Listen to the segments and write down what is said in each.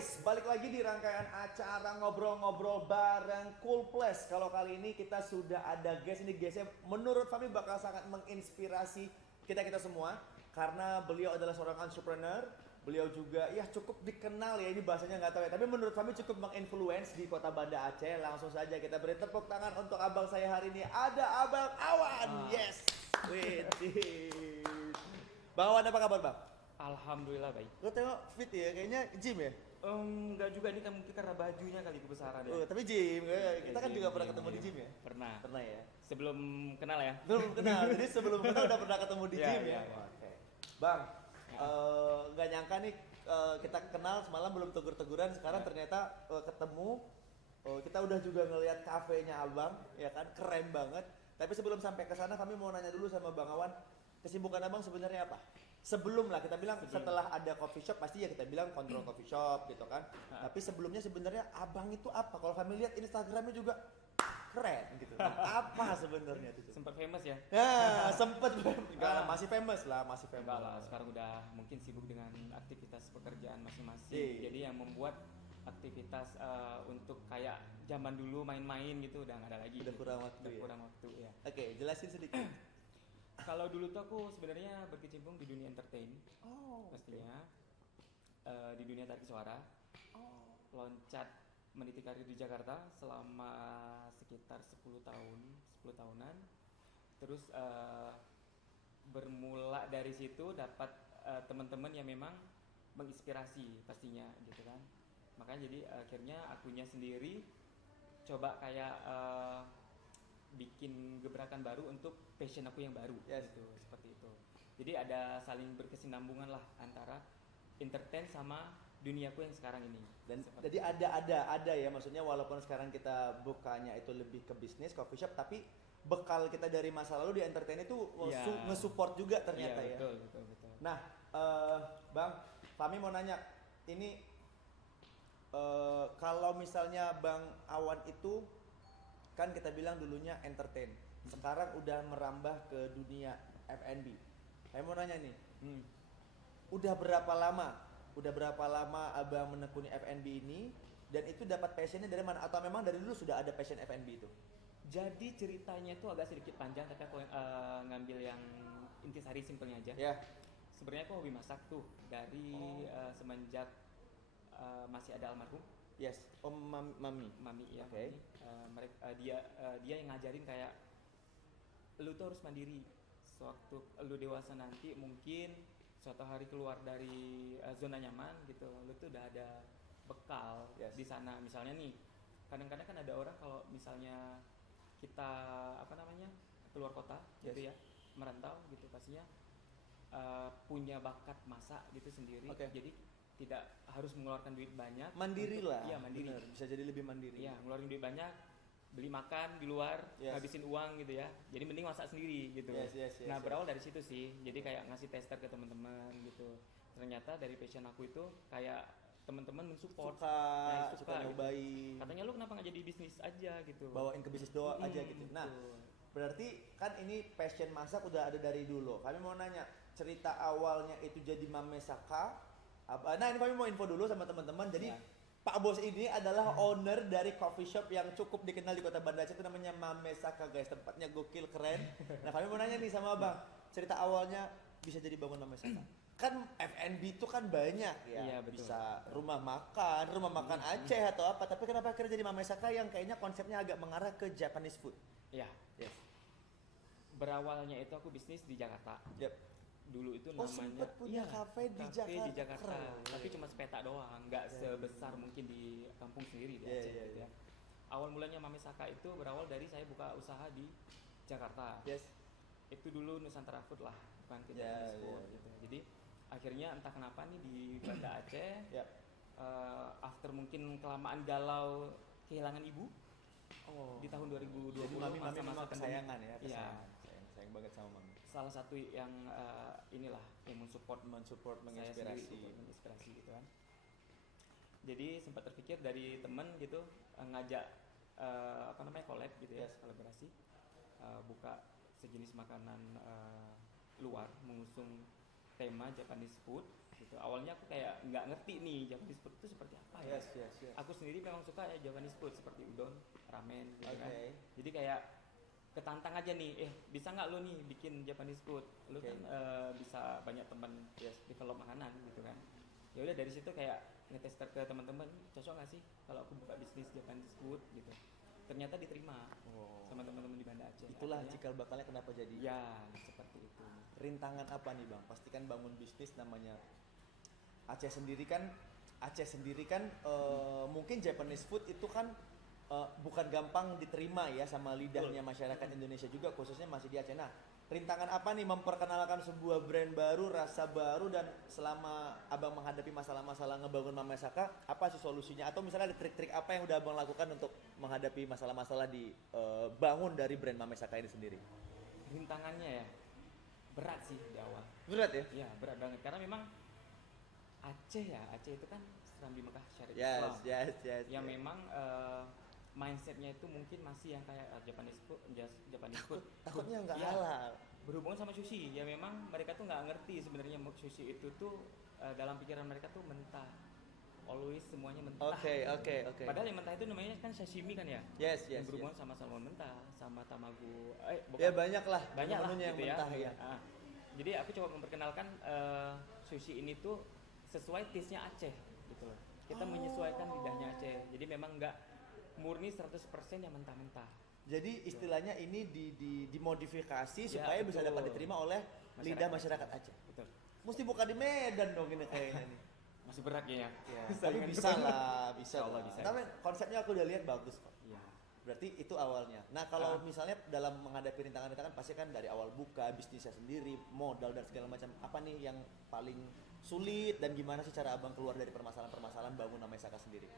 guys, balik lagi di rangkaian acara ngobrol-ngobrol bareng Cool Plus. Kalau kali ini kita sudah ada guest, ini guestnya menurut kami bakal sangat menginspirasi kita semua. Karena beliau adalah seorang entrepreneur, beliau juga ya cukup dikenal ya, ini bahasanya nggak tahu ya. Tapi menurut kami cukup menginfluence di kota Banda Aceh. Langsung saja kita beri tepuk tangan untuk abang saya hari ini, ada Abang Awan. Yes, wih. Bang Awan, apa kabar bang? Alhamdulillah baik. Lo tengok fit ya, kayaknya gym ya? Enggak juga ini kan mungkin karena bajunya kali kebesaran ya. Tapi gym, kita kan Gym, juga pernah gym, ketemu di gym. gym ya? Pernah. Pernah ya? Sebelum kenal ya. Belum kenal, jadi sebelum kenal udah pernah ketemu di Iya, gym iya, ya? iya. Oke. Bang, nggak nyangka nih kita kenal semalam belum tegur-teguran, sekarang Ya. ternyata ketemu. Kita udah juga ngelihat kafenya abang, ya kan? Keren banget. Tapi sebelum sampai ke sana kami mau nanya dulu sama Bang Awan, kesibukan abang sebenarnya apa? Sebelum lah kita bilang setelah ada coffee shop pasti ya kita bilang kontrol coffee shop gitu kan. Tapi sebelumnya sebenarnya abang itu apa? Kalau kami lihat Instagramnya juga keren gitu. Apa sebenarnya itu? Sempat famous ya. Ya sempet masih famous lah, masih famous. Enggak lah, sekarang udah mungkin sibuk dengan aktivitas pekerjaan masing-masing. Iya. Jadi yang membuat aktivitas untuk kayak zaman dulu main-main gitu udah nggak ada lagi. Udah kurang waktu Udah ya? kurang waktu ya. Oke, jelasin sedikit. Kalau dulu tuh aku sebenarnya berkecimpung di dunia entertain Oh, pastinya. Di dunia tarik suara. Loncat meniti karir di Jakarta selama sekitar 10 tahun, 10 tahunan. Terus bermula dari situ dapat teman-teman yang memang menginspirasi pastinya gitu kan. Makanya jadi akhirnya akunya sendiri coba kayak bikin gebrakan baru untuk passion aku yang baru. Yes. Gitu, seperti itu. Jadi ada saling berkesinambungan lah antara entertain sama duniaku yang sekarang ini. Dan Seperti jadi ada ya, maksudnya walaupun sekarang kita bukanya itu lebih ke bisnis coffee shop, tapi bekal kita dari masa lalu di entertain itu Iya. nge-support juga ternyata iya, ya. betul. Nah, Bang, kami mau nanya, ini kalau misalnya Bang Awan itu kan kita bilang dulunya entertain, sekarang udah merambah ke dunia F&B. Saya mau nanya nih, udah berapa lama Abang menekuni F&B ini, dan itu dapat passionnya dari mana? Atau memang dari dulu sudah ada passion F&B itu? Jadi ceritanya itu agak sedikit panjang, tapi aku ngambil yang intisari simpelnya aja. Ya. Sebenarnya aku hobi masak tuh dari semenjak masih ada almarhum Yes. Om Mami. mami ya. Oke. Mami. Mereka dia yang ngajarin kayak lu tuh harus mandiri. Sewaktu lu dewasa nanti mungkin suatu hari keluar dari zona nyaman gitu, lu tuh udah ada bekal Yes. di sana. Misalnya nih, kadang-kadang kan ada orang kalau misalnya kita keluar kota gitu ya, merantau gitu pastinya punya bakat masak gitu sendiri. Oke. Jadi tidak harus mengeluarkan duit banyak. Mandiri lah. Iya, mandiri. Bener, bisa jadi lebih mandiri. Iya, ngeluarin duit banyak, beli makan di luar, Yes. habisin uang gitu ya. Jadi mending masak sendiri gitu. Yes, Nah, yes. berawal dari situ sih. Jadi kayak ngasih tester ke teman-teman gitu. Ternyata dari passion aku itu kayak teman-teman mensupport. Nah, Suka gitu. nyobain. Katanya lu kenapa nggak jadi bisnis aja gitu. Bawain ke bisnis doang aja gitu. Nah, Betul. berarti kan ini passion masak udah ada dari dulu. Kami mau nanya, cerita awalnya itu jadi Mame Saka. Nah, ini kami mau info dulu sama teman-teman. Jadi Ya. Pak Bos ini adalah owner dari coffee shop yang cukup dikenal di Kota Banda Aceh, itu namanya Mame Saka guys. Tempatnya gokil, keren. Nah, kami mau nanya nih sama Bang, cerita awalnya bisa jadi bangun Mame Saka. Kan F&B itu kan banyak ya. Iya, betul. Bisa rumah makan Aceh atau apa. Tapi kenapa akhirnya jadi Mame Saka yang kayaknya konsepnya agak mengarah ke Japanese food? Ya, Yes. berawalnya itu aku bisnis di Jakarta. Yep. Dulu itu Oh, namanya sempet punya kafe di Jakarta. Keren. Tapi cuma sepeta doang, nggak sebesar mungkin di kampung sendiri di Iya, Aceh iya, gitu iya. ya. Awal mulanya Mame Saka itu berawal dari saya buka usaha di Jakarta. Yes. Itu dulu Nusantara Food lah, bukan ke Ya, Japanese Food iya. gitu. Jadi akhirnya entah kenapa nih di Banda Aceh, Yap. after mungkin kelamaan galau kehilangan ibu Oh. di tahun 2020 Jadi Mami masa-masa memang pandemi. kesayangan ya, Iya. sayang banget sama Mami. Salah satu yang inilah yang mensupport Mensupport, saya menginspirasi. sendiri, menginspirasi gitu kan. Jadi sempat terpikir dari temen gitu ngajak collab gitu ya, Yes. kolaborasi, buka sejenis makanan luar, mengusung tema Japanese food gitu. Awalnya aku kayak nggak ngerti nih Japanese food itu seperti apa ya. Yes. Aku sendiri memang suka ya Japanese food seperti udon, ramen gitu kan. Oke. Jadi kayak ketantang aja nih, bisa nggak lo nih bikin Japanese food? Lo Oke. kan bisa banyak teman develop makanan gitu kan. Ya udah dari situ kayak ngetester ke teman-teman, cocok nggak sih kalau aku buka bisnis Japanese food gitu. Ternyata diterima sama teman-teman di Banda Aceh. Itulah Akhirnya, cikal bakalnya kenapa jadi. ya seperti itu. Rintangan apa nih Bang? Pastikan bangun bisnis namanya Aceh sendiri kan mungkin Japanese food itu kan bukan gampang diterima ya sama lidahnya masyarakat Indonesia juga, khususnya masih di Aceh. Nah, rintangan apa nih memperkenalkan sebuah brand baru, rasa baru, dan selama Abang menghadapi masalah-masalah ngebangun Mama Saka, apa sih solusinya? Atau misalnya ada trik-trik apa yang udah Abang lakukan untuk menghadapi masalah-masalah di bangun dari brand Mama Saka ini sendiri? Rintangannya ya berat sih di awal. Berat ya? Iya berat banget karena memang Aceh itu kan Serambi Mekah Syariah Islam. Yes. Yang memang mindsetnya itu mungkin masih yang kayak Japanese food. Takutnya nggak Ya, halal. berhubungan sama sushi ya memang mereka tuh nggak ngerti sebenarnya sushi itu tuh dalam pikiran mereka tuh mentah, always semuanya mentah. Oke. Padahal yang mentah itu namanya kan sashimi kan ya. Yes. Yang berhubungan sama salmon mentah, sama tamago. Bukan. Ya banyak lah gitu menunya yang mentah ya. Jadi aku coba memperkenalkan sushi ini tuh sesuai taste-nya Aceh gitu loh. Kita menyesuaikan lidahnya Aceh. Jadi memang nggak murni 100% yang mentah-mentah. Jadi istilahnya ini dimodifikasi supaya bisa betul. dapat diterima oleh lidah masyarakat Aceh. Betul. Mesti buka di Medan dong ini kayaknya nih. Masih berat ya. Tapi bisa lah, bisa. Insyaallah bisa. Tapi konsepnya aku udah lihat bagus kok. Iya. Berarti itu awalnya. Nah kalau misalnya dalam menghadapi rintangan-rintangan pasti kan dari awal buka bisnisnya sendiri, modal dan segala macam. Apa nih yang paling sulit dan gimana sih cara Abang keluar dari permasalahan-permasalahan bangun Mama Saka sendiri?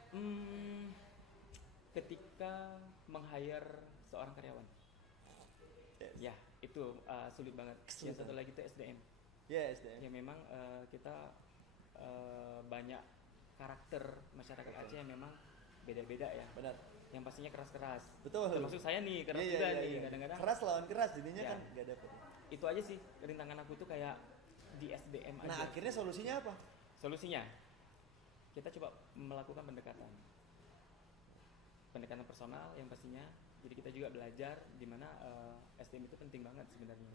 Ketika meng-hire seorang karyawan. Yes. Ya, itu sulit banget. Yang satu lagi itu SDM. Yes, Ya memang kita banyak karakter masyarakat Aceh yang memang beda-beda ya. benar. Yang pastinya keras-keras. Betul. Termasuk saya nih keras Iya, juga iya, nih iya. kadang-kadang. Keras lawan keras jadinya Ya. kan gak dapet. Itu aja sih rintangan aku tuh kayak di SDM aja. Nah akhirnya solusinya apa? Solusinya kita coba melakukan pendekatan personal yang pastinya. Jadi kita juga belajar di mana SDM itu penting banget sebenarnya.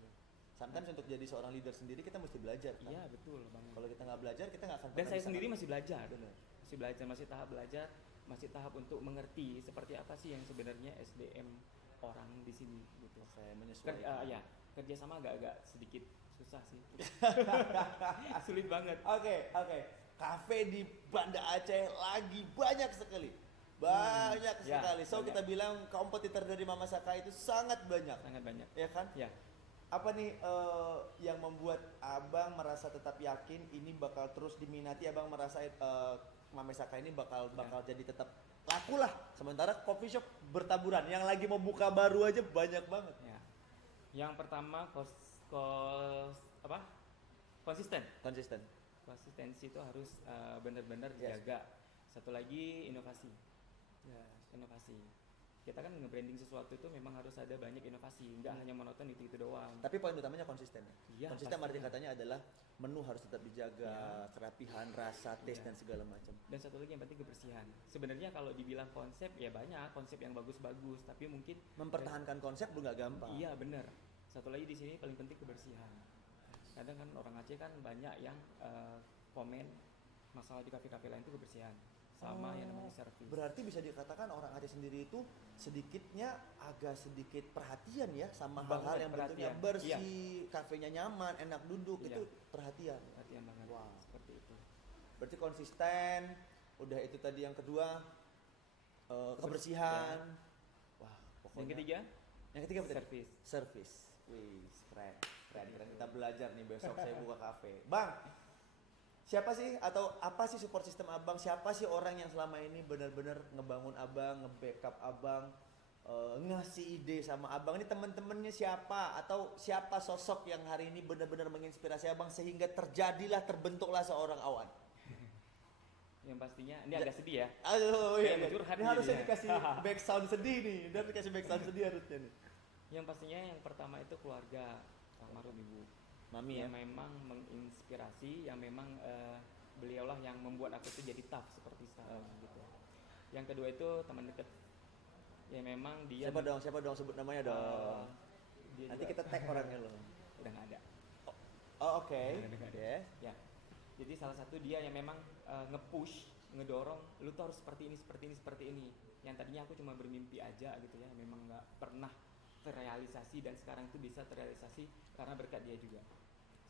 Sometimes untuk jadi seorang leader sendiri kita mesti belajar kan? Iya betul banget. Kalau kita nggak belajar kita nggak akan Dan pernah saya bisa sendiri ngerti. masih belajar. Benar. Masih tahap belajar, masih tahap untuk mengerti seperti apa sih yang sebenarnya SDM orang di sini gitu. Saya menyesuaikan. Kerja sama agak sedikit susah sih. Sulit banget. Oke. Kafe di Banda Aceh lagi banyak sekali. Banyak Ya, sekali. So banyak. kita bilang kompetitor dari Mama Saka itu sangat banyak. Sangat banyak. Ya kan? Ya. Apa nih yang membuat Abang merasa tetap yakin ini bakal terus diminati? Abang merasa Mama Saka ini bakal jadi tetap laku lah. Sementara coffee shop bertaburan. Yang lagi mau buka baru aja banyak banget. Ya. Yang pertama konsisten. Konsistensi itu harus benar-benar dijaga. Satu lagi inovasi. Kita kan nge-branding sesuatu itu memang harus ada banyak inovasi, nggak hanya monoton itu doang. Tapi poin utamanya konsisten. Iya, Konsisten arti pastinya. katanya adalah menu harus tetap dijaga, kerapihan, rasa, taste dan segala macam. Dan satu lagi yang penting kebersihan. Sebenarnya kalau dibilang konsep ya banyak konsep yang bagus-bagus, tapi mungkin Mempertahankan konsep lu nggak gampang. iya benar. Satu lagi di sini paling penting kebersihan. Kadang kan orang Aceh kan banyak yang komen masalah di kafe-kafe lain itu kebersihan. Sama yang namanya servis. Berarti bisa dikatakan orang Aceh sendiri itu sedikit perhatian ya sama Banget, hal-hal yang bentuknya perhatian. bersih, kafenya nyaman, enak duduk, Iya. itu perhatian. Perhatian banget. Wow. Seperti itu. Berarti konsisten, udah itu tadi yang kedua kebersihan. Wah, pokoknya. Yang ketiga apa tadi? servis. Service. Wih, keren. Kita belajar nih besok saya buka kafe. Bang, siapa sih atau apa sih support system Abang? Siapa sih orang yang selama ini benar-benar ngebangun Abang, nge-backup Abang, ngasih ide sama Abang? Ini teman-temannya siapa atau siapa sosok yang hari ini benar-benar menginspirasi Abang sehingga terbentuklah seorang Awan? Yang pastinya ini agak sedih ya. Aduh, Kayak iya. mau curhat Ini nih harusnya dia. dikasih back sound sedih nih, dan dikasih back sound sedih harusnya nih. Yang pastinya yang pertama itu keluarga almarhum ibu. Mami yang ya. memang menginspirasi, yang memang beliaulah yang membuat aku tuh jadi tough seperti sekarang gitu. Yang kedua itu teman dekat, ya memang dia Siapa dong sebut namanya eh, dong. dia Nanti juga kita tag orangnya loh. udah nggak ada. Oh, oke. Udah nggak ada. Yes. Ya, jadi salah satu dia yang memang nge-push, ngedorong, lu tuh harus seperti ini, seperti ini, seperti ini. Yang tadinya aku cuma bermimpi aja gitu ya, memang nggak pernah terrealisasi, dan sekarang itu bisa terrealisasi karena berkat dia juga.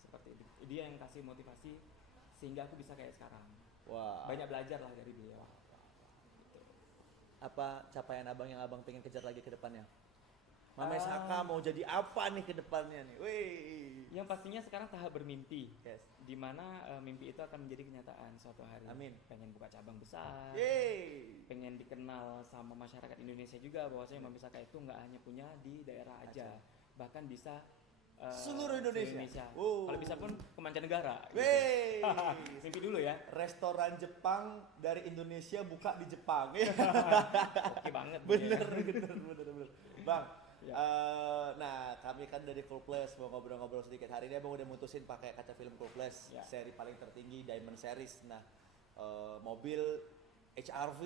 Seperti itu. Dia yang kasih motivasi sehingga aku bisa kayak sekarang. Wah. Banyak belajar lah dari beliau. Gitu. Apa capaian abang yang abang pengen kejar lagi ke depannya? Ah. Mame Saka mau jadi apa nih ke depannya nih? Wih. Yang pastinya sekarang tahap bermimpi. Yes. Di mana mimpi itu akan menjadi kenyataan suatu hari. Amin. Pengen buka cabang besar. Yeay. Pengen dikenal sama masyarakat Indonesia juga bahwasanya Mami Saka itu nggak hanya punya di daerah aja, bahkan bisa Seluruh Indonesia. Kalau bisa pun ke mancanegara. Gitu. Wey. Mimpi dulu ya. Restoran Jepang dari Indonesia buka di Jepang. Oke banget. bener, Ya. bener. Bang, Ya. nah kami kan dari Cool Plus mau ngobrol-ngobrol sedikit. Hari ini abang udah mutusin pakai kaca film Cool Plus, Ya. seri paling tertinggi Diamond Series. Nah, mobil HRV,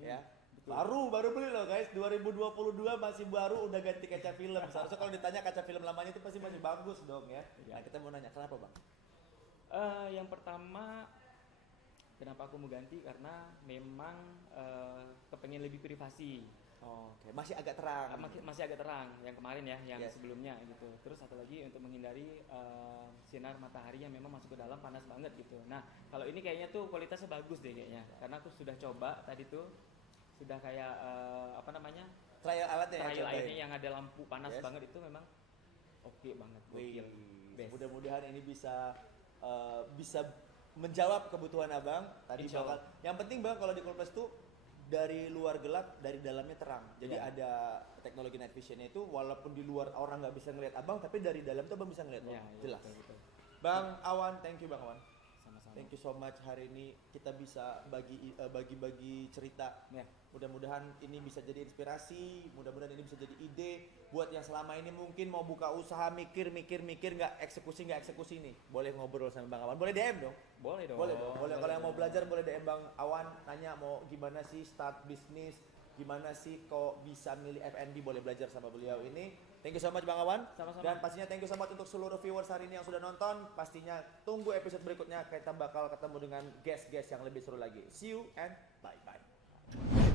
ya. Betul. Baru beli loh guys, 2022 masih baru udah ganti kaca film. Seharusnya kalau ditanya kaca film lamanya itu pasti masih bagus dong ya. Ya. Nah kita mau nanya kenapa bang? Yang pertama, kenapa aku mau ganti, karena memang kepengen lebih privasi. Oke, masih agak terang. Masih agak terang yang kemarin ya, yang Yes. sebelumnya gitu. Terus satu lagi untuk menghindari sinar matahari yang memang masuk ke dalam, panas banget gitu. Nah, kalau ini kayaknya tuh kualitasnya bagus deh kayaknya. Karena aku sudah coba tadi tuh, sudah kayak apa namanya? Trial alatnya ya, Trial cobain. ini yang ada lampu panas Yes. banget itu memang oke banget. Wih, Gokil. Best. mudah-mudahan ini bisa menjawab kebutuhan abang. Tadi Insya Allah. yang penting bang kalau di Cool Plus tuh dari luar gelap, dari dalamnya terang. Jadi Ya. ada teknologi night visionnya itu, walaupun di luar orang nggak bisa ngeliat abang, tapi dari dalam tuh abang bisa ngeliat. Ya, Jelas. betul. Bang Awan, thank you bang Awan. Sama-sama. Thank you so much, hari ini kita bisa bagi-bagi cerita. Ya. Mudah-mudahan ini bisa jadi inspirasi, mudah-mudahan ini bisa jadi ide buat yang selama ini mungkin mau buka usaha mikir nggak eksekusi nih. Boleh ngobrol sama Bang Awan, boleh DM dong. Boleh dong. Boleh kalau yang mau belajar boleh DM Bang Awan, nanya mau gimana sih start bisnis, gimana sih kok bisa milih F&B, boleh belajar sama beliau ini. Thank you so much Bang Awan. Sama-sama. Dan pastinya thank you so much untuk seluruh viewers hari ini yang sudah nonton. Pastinya tunggu episode berikutnya, kita bakal ketemu dengan guest-guest yang lebih seru lagi. See you and bye-bye.